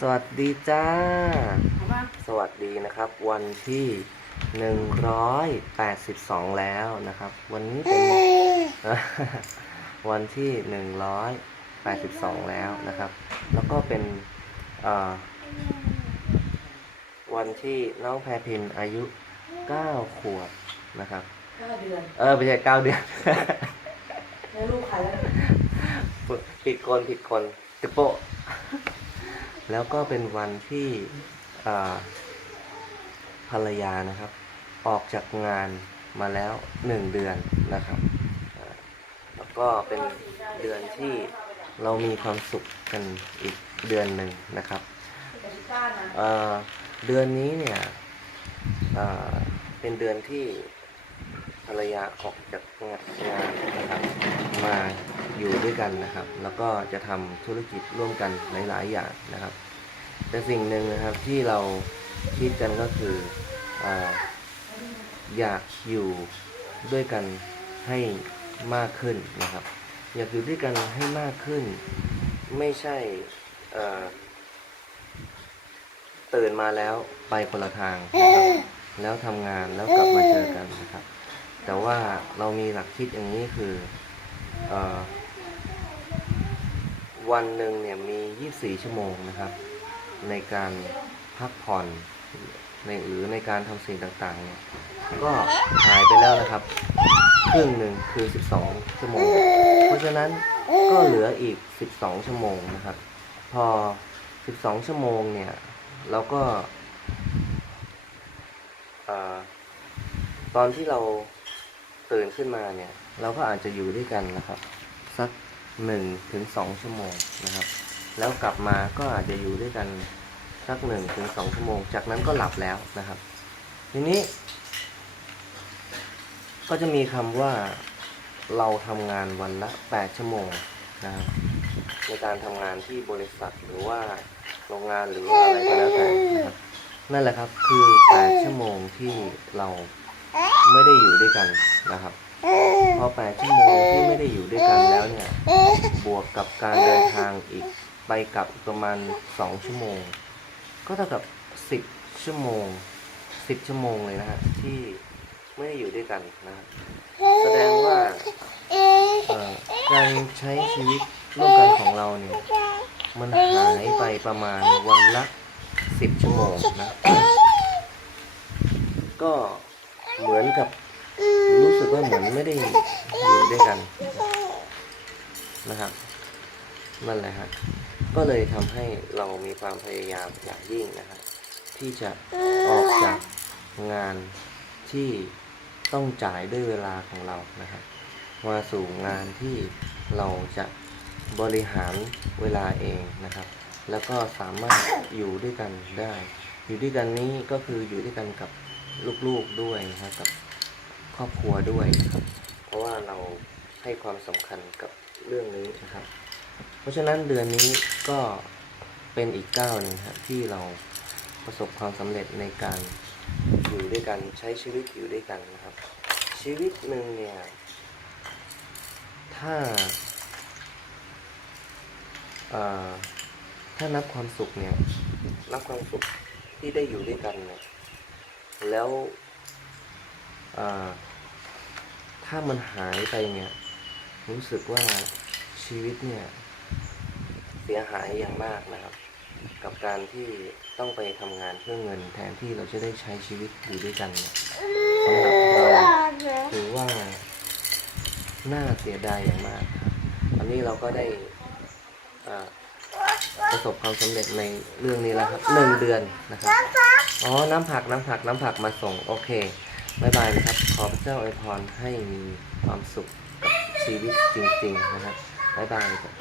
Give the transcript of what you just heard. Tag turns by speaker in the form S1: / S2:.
S1: สวัสดีจ้า
S2: เอาป่ะ
S1: สวัสดีนะครับ วันที่182แล้วนะครับ วันนี้เป็นวันที่182แล้วนะครับ แล้วก็เป็นเอ่อวันที่น้องแพรพินอายุ9ขวบนะครับ
S2: เก้าเดือน
S1: เออไม่ใช่9เดือน
S2: แล้วลูกใครแล้ว
S1: ผิดคนผิดคนติโปะ แล้วก็เป็นวันที่ภรรยานะครับ ออกจากงานมาแล้วหนึ่งเดือนนะครับ แล้วก็เป็นเดือนที่เรามีความสุขกันอีกเดือนหนึ่งนะครับ
S2: เเดื
S1: อนนี้เนี่ยเเป็นเดือนที่ภรรยาออกจากงานนะครับมา อยู่ด้วยกันนะครับ แล้วก็จะทำธุรกิจร่วมกันหลายๆอย่างนะครับ แต่สิ่งหนึ่งนะครับที่เราคิดกันก็คือออยากอยู่ด้วยกันให้มากขึ้นนะครับ อยากอยู่ด้วยกันให้มากขึ้น ไม่ใช่เตื่นมาแล้วไปคนละทางนะครับแล้วทำงานแล้วกลับมาเจอกันนะครับ แต่ว่าเรามีหลักคิดอย่างนี้คืออ วันหนึ่งเนี่ยมี 24 ชั่วโมงนะครับ ในการพักผ่อนในหรือในการทำสิ่งต่างๆเนี่ยก็หายไปแล้วนะครับ ครึ่งหนึ่งคือ 12 ชั่วโมง เพราะฉะนั้นก็เหลืออีก 12 ชั่วโมงนะครับ พอ 12 ชั่วโมงเนี่ยเราก็อตอนที่เราตื่นขึ้นมาเนี่ย เราก็อาจจะอยู่ด้วยกันนะครับ สัก 1ถึง2ชั่วโมงนะครับ แล้วกลับมาก็อาจจะอยู่ด้วยกันสัก1ถึง2ชั่วโมง จากนั้นก็หลับแล้วนะครับ ทีนี้ ก็จะมีคำว่าเราทำงานวันละ 8 ชั่วโมงนะครับในการทำงานที่บริษัทหรือว่าโรงงานหรืออะไรก็แล้วแต่นะครับนั่นแหละครับคือ 8 ชั่วโมงที่เราไม่ได้อยู่ด้วยกันนะครับ อ8ชั่วโมงที่ไม่ได้อยู่ด้วยกันแล้วเนี่ย บวกกับการเดินทางอีกไปกลับประมาณ 2 ชั่วโมง ก็เท่ากับ 10 ชั่วโมง 10 ชั่วโมงเลยนะฮะที่ไม่ได้อยู่ด้วยกันนะครับแสดงว่าการใช้ชีวิตร่วมกันของเราเนี่ยมันหายไปประมาณวันละ 10 ชั่วโมงนะก็เหมือนกับ กว่าเหมือนไม่ได้อยู่ด้วยกันนะครับนั่นแหละฮะก็เลยทำให้เรามีความพยายามอย่างยิ่งนะครับที่จะออกจากงานที่ต้องจ่ายด้วยเวลาของเรานะครับมาสู่งานที่เราจะบริหารเวลาเองนะครับ แล้วก็สามารถอยู่ด้วยกันได้ อยู่ด้วยกันนี้ก็คืออยู่ด้วยกันกับลูกๆด้วยนะครับกับ รอบครัวด้วยนะครับ เพราะว่าเราให้ความสำคัญกับเรื่องนี้นะครับ เพราะฉะนั้นเดือนนี้ก็เป็นอีกก้าวหนึ่งครับที่เราประสบความสำเร็จในการอยู่ด้วยกันใช้ชีวิตอยู่ด้วยกันนะครับ ชีวิตหนึ่งเนี่ย ถ้าถ้านับความสุขเนี่ยนับความสุขที่ได้อยู่ด้วยกันเนี่ยแล้ว ถ้ามันหายไปเนี่ย รู้สึกว่าชีวิตเนี่ย เสียหายอย่างมากนะครับ กับการที่ต้องไปทำงานเพื่อเงินแทนที่เราจะได้ใช้ชีวิตอยู่ด้วยกันเนี่ยสำหรับเราถือว่าน่าเสียดายอย่างมากครับอันนี้เราก็ได้ประสบความสำเร็จในเรื่องนี้แล้วครับหนึ่งเดือนนะครับ อ๋อ น้ำผักน้ำผักน้ำผักมาส่ง โอเค บายบายนะครับ ขอพระเจ้าอวยพรให้มีความสุขกับชีวิตจริง ๆ นะครับบายบายครับ